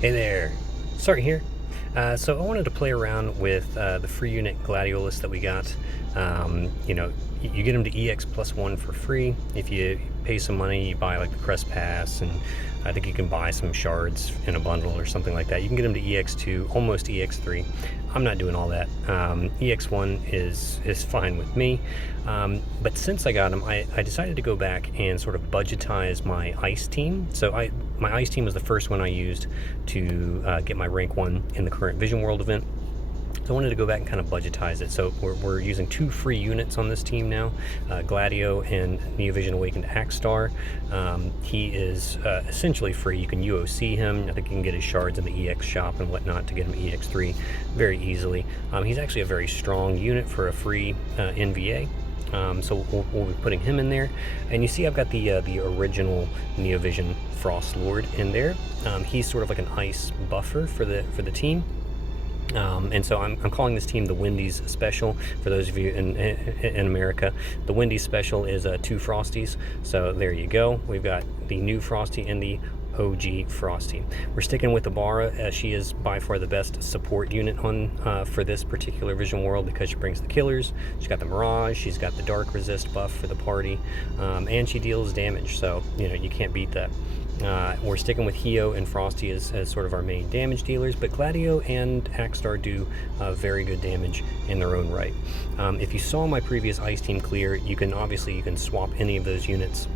Hey there, Sorry here. So I wanted to play around with the free unit Gladiolus that we got. You get them to EX +1 for free. If you pay some money, you buy like the Crest Pass, and I think you can buy some shards in a bundle or something like that. You can get them to EX2, almost EX3. I'm not doing all that. EX1 is fine with me. But since I got them, I decided to go back and sort of budgetize my ice team. So my ice team was the first one I used to get my rank 1 in the current Vision World event. So I wanted to go back and kind of budgetize it. So we're using 2 free units on this team now, Gladio and Neovision Awakened Axstar. He is essentially free. You can UOC him. I think you can get his shards in the EX shop and whatnot to get him EX3 very easily. He's actually a very strong unit for a free NVA. So we'll be putting him in there, and you see I've got the original Neovision Frost Lord in there. He's sort of like an ice buffer for the team. And so I'm calling this team the Wendy's Special. For those of you in America, the Wendy's Special is 2 Frosties. So there you go. We've got the new Frosty and the OG Frosty. We're sticking with Ibarra, as she is by far the best support unit on for this particular Vision World, because she brings the killers. She's got the Mirage, she's got the Dark Resist buff for the party, and she deals damage, so you can't beat that. We're sticking with Hio and Frosty as sort of our main damage dealers, but Gladio and Axstar do very good damage in their own right. If you saw my previous ice team clear, you can swap any of those units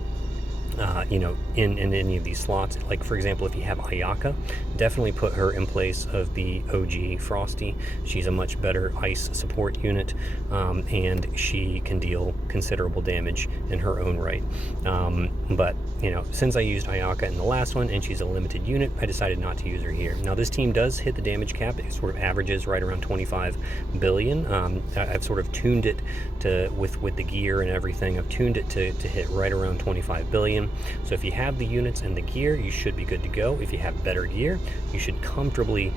in any of these slots. Like, for example, if you have Ayaka, definitely put her in place of the OG Frosty. She's a much better ice support unit, and she can deal considerable damage in her own right. But since I used Ayaka in the last one and she's a limited unit, I decided not to use her here. Now this team does hit the damage cap. It sort of averages right around 25 billion. I've sort of tuned it to with the gear and everything. I've tuned it to hit right around 25 billion. So if you have the units and the gear, you should be good to go. If you have better gear, you should comfortably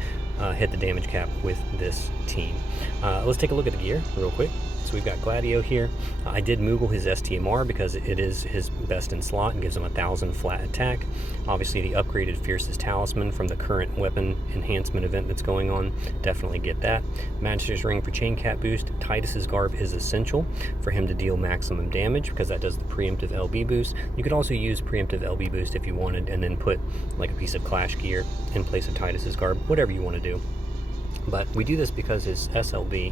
hit the damage cap with this team. Let's take a look at the gear real quick. So we've got Gladio here. I did Moogle his STMR because it is his best in slot and gives him 1,000 flat attack. Obviously the upgraded Fiercest Talisman from the current weapon enhancement event that's going on, definitely get that. Magister's Ring for Chain Cat boost. Titus's Garb is essential for him to deal maximum damage because that does the preemptive LB boost. You could also use preemptive LB boost if you wanted, and then put like a piece of Clash gear in place of Titus's Garb, whatever you want to do. But we do this because his SLB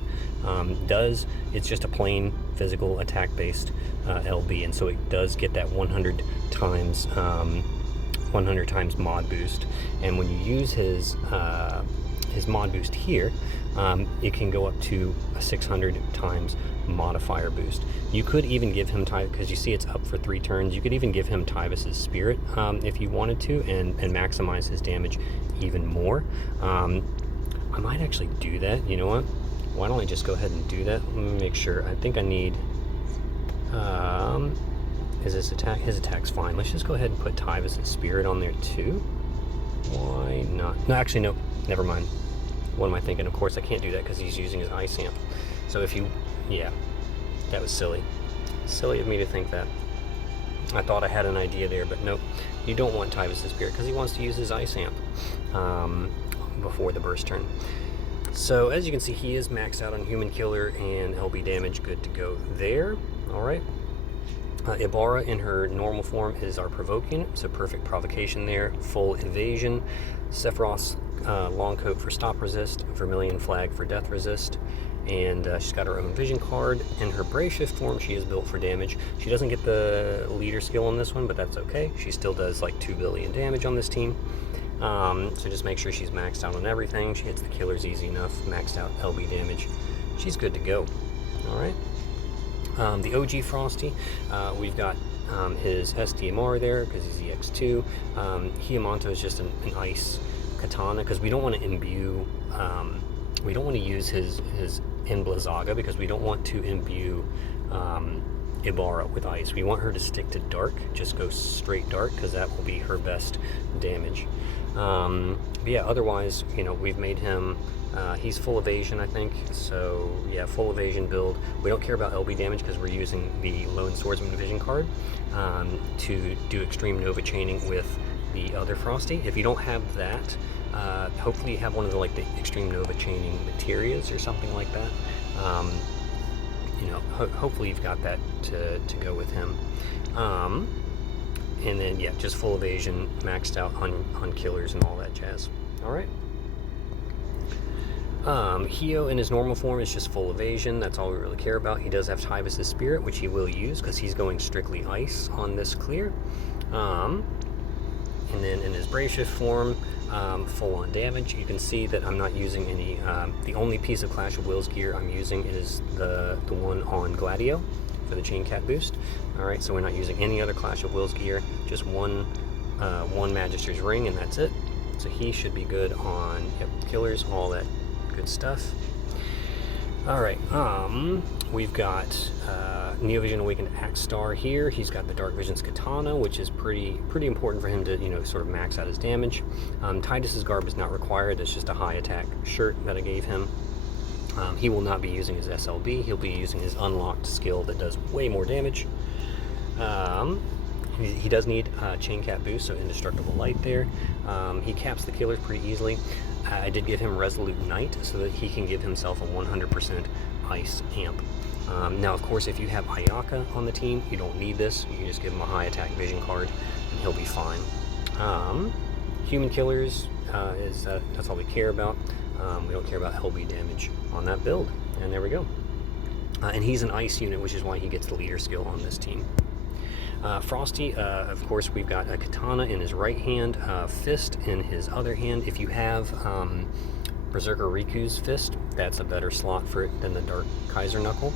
it's just a plain physical attack based LB, and so it does get that 100 times mod boost. And when you use his mod boost here, it can go up to a 600 times modifier boost. You could even give him because you see it's up for 3 turns. You could even give him Tyvis's Spirit if you wanted to, and maximize his damage even more. I might actually do that. You know what? Why don't I just go ahead and do that? Let me make sure. I think I need... is this attack? His attack's fine. Let's just go ahead and put Tyvis' Spirit on there too. Why not? No, actually, no. Never mind. What am I thinking? Of course, I can't do that because he's using his Ice Amp. So if you... Yeah. That was silly. Silly of me to think that. I thought I had an idea there, but nope. You don't want Tyvis' Spirit because he wants to use his Ice Amp. Before the burst turn. So as you can see, he is maxed out on human killer and LB damage, good to go there. Alright. Ibarra in her normal form is our provoke unit, so perfect provocation there, full evasion. Sephiroth's long coat for stop resist, Vermilion flag for death resist, and she's got her own vision card. In her Brave Shift form, she is built for damage. She doesn't get the leader skill on this one, but that's okay. She still does like 2 billion damage on this team. So just make sure she's maxed out on everything. She hits the killers easy enough, maxed out LB damage. She's good to go. Alright. The OG Frosty, we've got his STMR there because he's EX2. Hiamonto is just an ice katana because we don't want to imbue, we don't want to use his Blizzaga because we don't want to imbue Ibarra with ice. We want her to stick to dark, just go straight dark because that will be her best damage. But yeah, otherwise, we've made him, he's full evasion, I think. So yeah, full evasion build. We don't care about LB damage because we're using the Lone Swordsman Vision card to do extreme Nova chaining with the other Frosty. If you don't have that, Hopefully you have one of the like the Extreme Nova chaining materials or something like that. You know, hopefully you've got that to go with him. And then yeah, just full evasion, maxed out on killers and all that jazz. All right. Hio in his normal form is just full evasion. That's all we really care about. He does have Tyvus' Spirit, which he will use because he's going strictly ice on this clear. And then in his Brave Shift form, full on damage. You can see that I'm not using any, the only piece of Clash of Wills gear I'm using is the one on Gladio for the Chain Cat boost. Alright, so we're not using any other Clash of Wills gear, just one Magister's Ring, and that's it. So he should be good on killers, all that good stuff. Alright, we've got Neovision Awakened Axe Star here. He's got the Dark Vision's Katana, which is pretty important for him to, you know, sort of max out his damage. Titus's Garb is not required. It's just a high attack shirt that I gave him. He will not be using his SLB. He'll be using his unlocked skill that does way more damage. He does need Chain Cat boost, so Indestructible Light there. He caps the killers pretty easily. I did give him Resolute Knight so that he can give himself a 100% ice amp. Now, of course, if you have Ayaka on the team, you don't need this. You can just give him a high attack vision card, and he'll be fine. Human killers that's all we care about. We don't care about LB damage on that build, and there we go. And he's an ice unit, which is why he gets the leader skill on this team. Frosty, of course, we've got a katana in his right hand, fist in his other hand. If you have Berserker Riku's fist, that's a better slot for it than the Dark Kaiser Knuckle.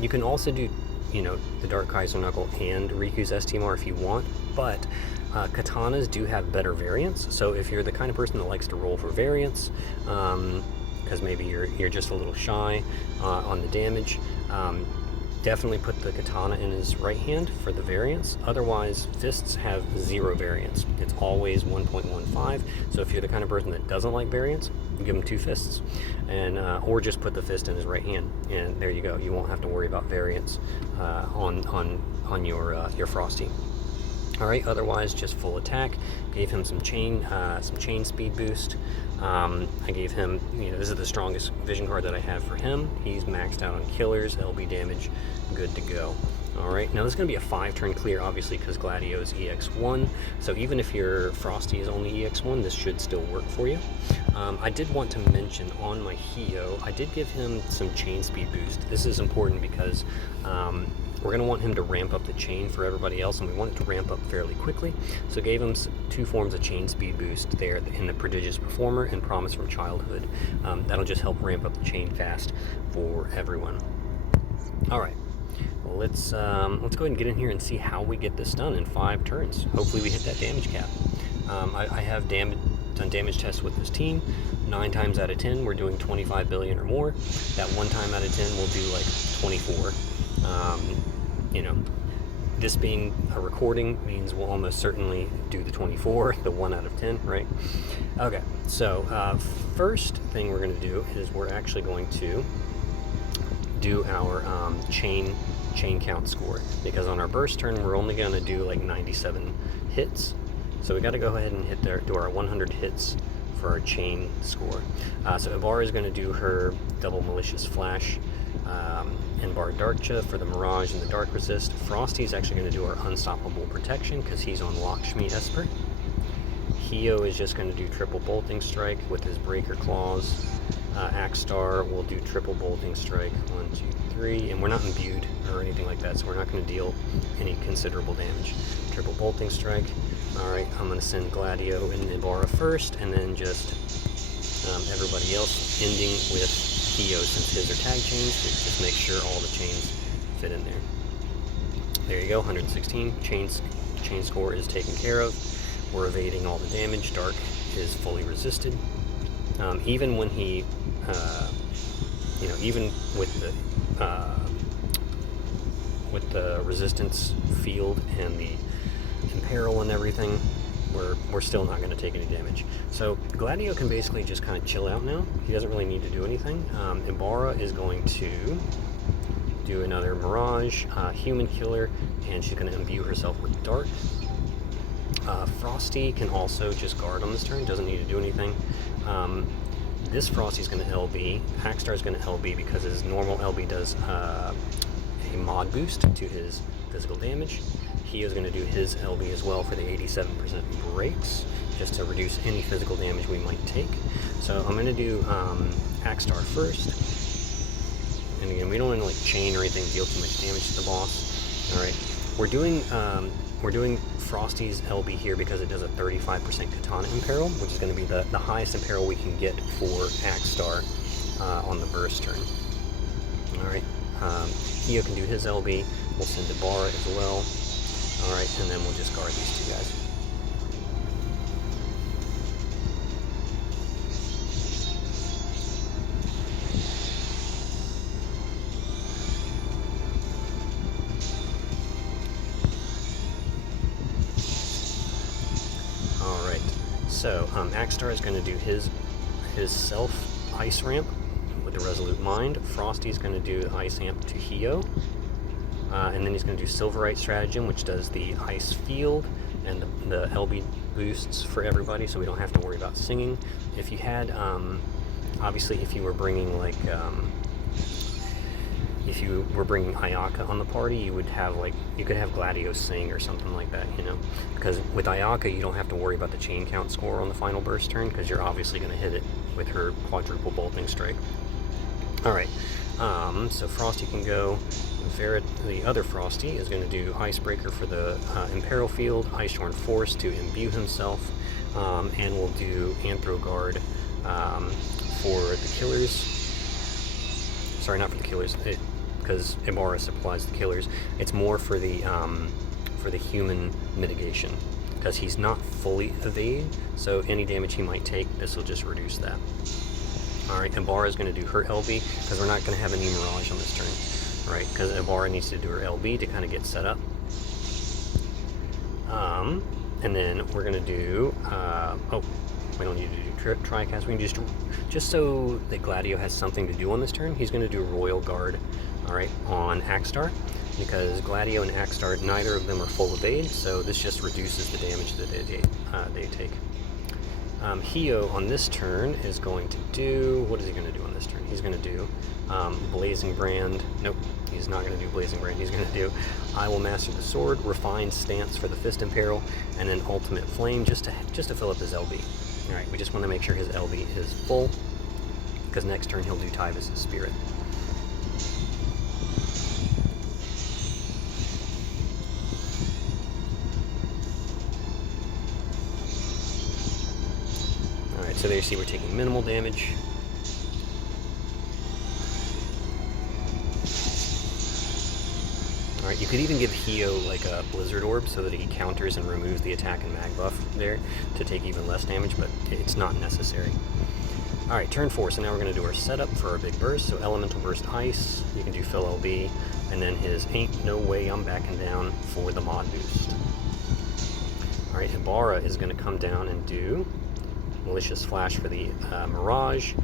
You can also do, you know, the Dark Kaiser Knuckle and Riku's STMR if you want, but katanas do have better variants. So if you're the kind of person that likes to roll for variants, because maybe you're just a little shy on the damage, definitely put the katana in his right hand for the variants. Otherwise, fists have 0 variants. It's always 1.15. So if you're the kind of person that doesn't like variants, you give him 2 fists, and or just put the fist in his right hand, and there you go. You won't have to worry about variants on your Frosty. All right. Otherwise, just full attack. Gave him some chain speed boost. I gave him, you know, this is the strongest vision card that I have for him. He's maxed out on killers, LB damage, good to go. Alright, now this is going to be a 5-turn clear, obviously, because Gladio is EX1, so even if your Frosty is only EX1, this should still work for you. I did want to mention on my Hio, I did give him some chain speed boost. This is important because we're going to want him to ramp up the chain for everybody else, and we want it to ramp up fairly quickly. So gave him 2 forms of chain speed boost there in the Prodigious Performer and Promise from Childhood. That'll just help ramp up the chain fast for everyone. All right, well, let's go ahead and get in here and see how we get this done in 5 turns. Hopefully we hit that damage cap. I have done damage tests with this team. 9 times out of 10, we're doing 25 billion or more. That 1 time out of 10, we'll do like 24. You know, this being a recording means we'll almost certainly do the 24, the 1 out of 10, right? Okay, so first thing we're going to do is we're actually going to do our chain count score, because on our burst turn we're only going to do like 97 hits, so we got to go ahead and do our 100 hits for our chain score. So Ibarra is going to do her double malicious flash and Bar Darkcha for the Mirage and the Dark Resist. Frosty's actually going to do our Unstoppable Protection because he's on Lakshmi Esper. Hio is just going to do triple Bolting Strike with his Breaker Claws. Axstar will do triple Bolting Strike, 1, 2, 3, and we're not imbued or anything like that, so we're not going to deal any considerable damage. Triple Bolting Strike. Alright, I'm going to send Gladio and Ibarra first, and then just everybody else, ending with Hio since his are tag chains, to just make sure all the chains fit in there. There you go, 116. Chain score is taken care of. We're evading all the damage. Dark is fully resisted. Even when he, you know, even with the resistance field and the imperil and everything, we're still not going to take any damage. So Gladio can basically just kind of chill out now. He doesn't really need to do anything. Ibarra is going to do another Mirage, Human Killer, and she's going to imbue herself with Dark. Frosty can also just guard on this turn, doesn't need to do anything. This Frosty's going to LB. Hackstar's going to LB because his normal LB does a mod boost to his physical damage. Hio's going to do his LB as well for the 87% breaks, just to reduce any physical damage we might take. So I'm going to do Hackstar first. And again, we don't want to like chain or anything, deal too much damage to the boss. All right, we're doing Frosty's LB here because it does a 35% Katana Imperil, which is going to be the highest Imperil we can get for Hackstar on the burst turn. Alright, Hio can do his LB, we'll send Ibarra as well. Alright, and then we'll just guard these two guys. So, Hackstar is going to do his self ice ramp with the Resolute Mind. Frosty's going to do ice amp to Hio. And then he's going to do Silverite Stratagem, which does the ice field and the LB boosts for everybody, so we don't have to worry about singing. If you had, obviously, if you were bringing like, if you were bringing Ayaka on the party, you would have like, you could have Gladio sing or something like that, you know, because with Ayaka you don't have to worry about the chain count score on the final burst turn, because you're obviously going to hit it with her quadruple bolting strike. Alright, so Frosty can go. The other Frosty is going to do Icebreaker for the Imperil Field, Ice-Shorn Force to imbue himself, and we'll do Anthro Guard for the killers. Sorry, not for the killers, because Ibarra supplies the killers. It's more for the human mitigation, because he's not fully evade, so any damage he might take, this will just reduce that. Alright, Ibarra is going to do her LB, because we're not going to have any Mirage on this turn, right? Because Ibarra needs to do her LB to kind of get set up. And then we're going to do, oh, we don't need to do Tricast, we can just so that Gladio has something to do on this turn, he's going to do Royal Guard, alright, on Hackstar, because Gladio and Hackstar, neither of them are full evade, so this just reduces the damage that they take. Hio on this turn is going to do, what is he going to do on this turn? He's going to do Blazing Brand. Nope, he's not going to do Blazing Brand. He's going to do I Will Master the Sword, Refined Stance for the Fist Imperil, and then Ultimate Flame just to fill up his LB. Alright, we just want to make sure his LB is full, because next turn he'll do Tyvus' Spirit. Alright, so there you see we're taking minimal damage. Alright, you could even give Hio like a Blizzard Orb so that he counters and removes the attack and mag buff there to take even less damage, but it's not necessary. Alright, turn 4, so now we're going to do our setup for our big burst. So Elemental Burst Ice, you can do Fill LB, and then his Ain't No Way I'm Backing Down for the mod boost. Alright, Ibarra is going to come down and do Malicious Flash for the Mirage,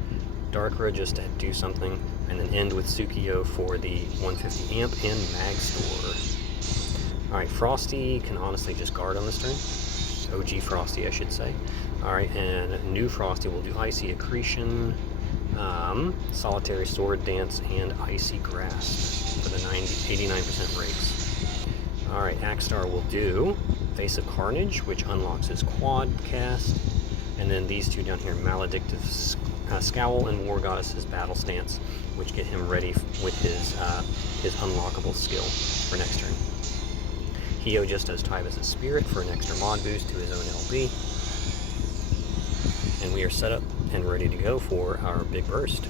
Darkra just to do something, and then end with Sukiyo for the 150 amp and Mag Store. Alright, Frosty can honestly just guard on this turn. OG Frosty, I should say. Alright, and new Frosty will do Icy Accretion, Solitary Sword Dance, and Icy Grasp for the 89% breaks. Alright, Hackstar will do Face of Carnage, which unlocks his quad cast, and then these two down here, Maledictive Scowl and War Goddess's Battle Stance, which get him ready with his unlockable skill for next turn. Hio just does Tyvus' Spirit for an extra mod boost to his own LB. And we are set up and ready to go for our big burst.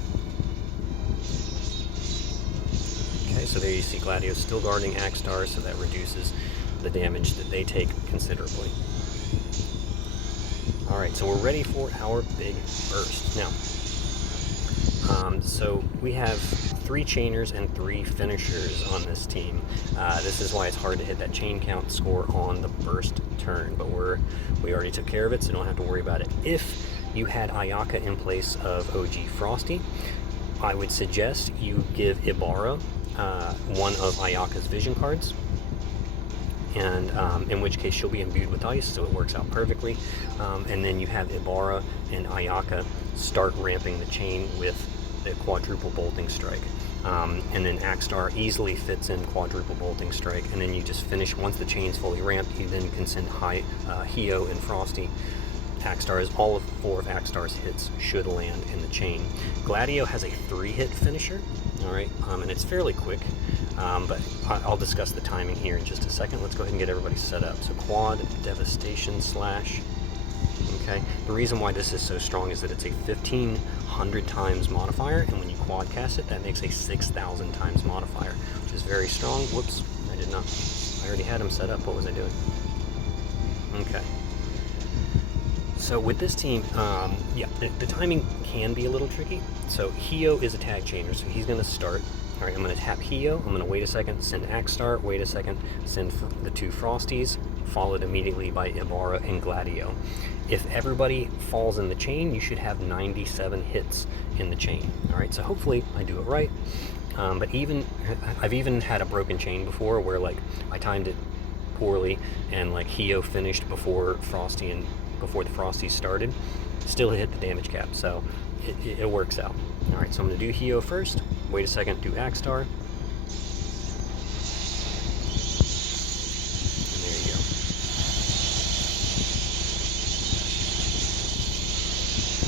Okay, so there you see Gladio still guarding Hackstar, so that reduces the damage that they take considerably. Alright, so we're ready for our big burst. Now, so we have 3 chainers and 3 finishers on this team. This is why it's hard to hit that chain count score on the burst turn, but we already took care of it, so don't have to worry about it. If you had Ayaka in place of OG Frosty, I would suggest you give Ibarra one of Ayaka's vision cards, and in which case she'll be imbued with ice, so it works out perfectly. And then you have Ibarra and Ayaka start ramping the chain with the quadruple bolting strike. And then Axstar easily fits in quadruple bolting strike, and then you just finish. Once the chain's fully ramped, you then can send Hio and Frosty. All of 4 of Axstar's hits should land in the chain. Gladio has a 3-hit finisher, all right, and it's fairly quick, but I'll discuss the timing here in just a second. Let's go ahead and get everybody set up. So quad, devastation, slash. Okay, the reason why this is so strong is that it's a 1,500 times modifier, and when you quad cast it, that makes a 6,000 times modifier, which is very strong. Whoops, I did not. I already had him set up. What was I doing? Okay. So with this team, yeah, the timing can be a little tricky. So Hio is a tag chainer, so he's going to start. All right, I'm going to tap Hio. I'm going to wait a second, send Axstar. Wait a second, send the 2 Frosties, followed immediately by Ibarra and Gladio. If everybody falls in the chain, you should have 97 hits in the chain. All right, so hopefully I do it right. But I've even had a broken chain before where like I timed it poorly and like Hio finished before the Frosties started, still hit the damage cap, so it works out. All right, so I'm going to do Hio first, wait a second, do Axstar, and there you go.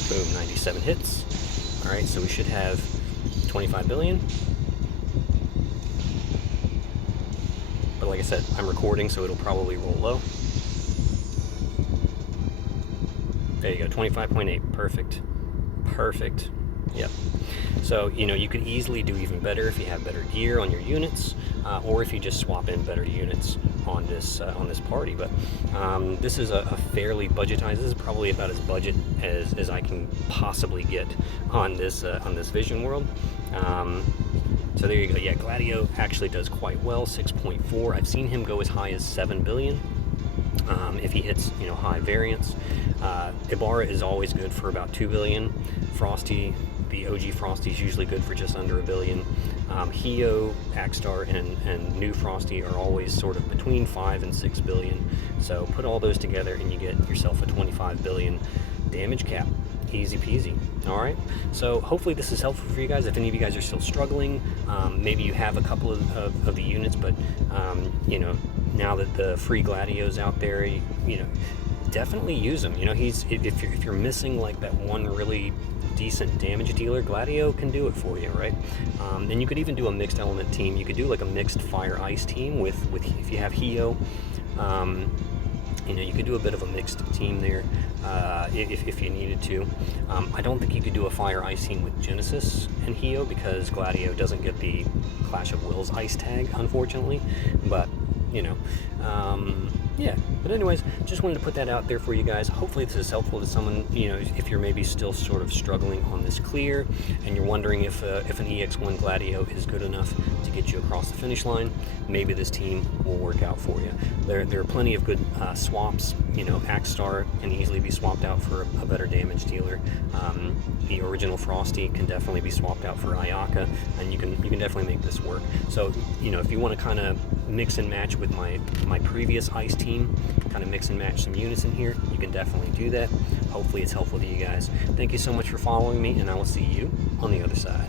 Boom, 97 hits. All right, so we should have 25 billion. But like I said, I'm recording, so it'll probably roll low. There you go, 25.8, perfect, perfect, yep. So, you know, you could easily do even better if you have better gear on your units, or if you just swap in better units on this party. But this is a fairly budgetized, this is probably about as budget as I can possibly get on this Vision World. So there you go, yeah, Gladio actually does quite well, 6.4, I've seen him go as high as 7 billion. If he hits, you know, high variance. Ibarra is always good for about 2 billion. Frosty, the OG Frosty is usually good for just under 1 billion. Hio, Axstar, and new Frosty are always sort of between 5 and 6 billion. So put all those together and you get yourself a 25 billion damage cap. Easy peasy. All right, so hopefully this is helpful for you guys. If any of you guys are still struggling, maybe you have a couple of the units, but you know, now that the free Gladio's out there, you know, definitely use them. You know, if you're missing like that one really decent damage dealer, Gladio can do it for you, right? And you could even do a mixed element team. You could do like a mixed fire ice team with if you have Hio. You know, you could do a bit of a mixed team there if you needed to. I don't think you could do a fire ice team with Genesis and Hio because Gladio doesn't get the Clash of Wills ice tag, unfortunately. But you know, yeah, but anyways, just wanted to put that out there for you guys. Hopefully this is helpful to someone, you know, if you're maybe still sort of struggling on this clear and you're wondering if an EX1 Gladio is good enough to get you across the finish line, maybe this team will work out for you. There are plenty of good swaps. You know, Axstar can easily be swapped out for a better damage dealer. The original Frosty can definitely be swapped out for Ayaka, and you can definitely make this work. So, you know, if you want to kind of mix and match with my previous ice team, kind of mix and match some units in here, you can definitely do that. Hopefully it's helpful to you guys. Thank you so much for following me, and I will see you on the other side.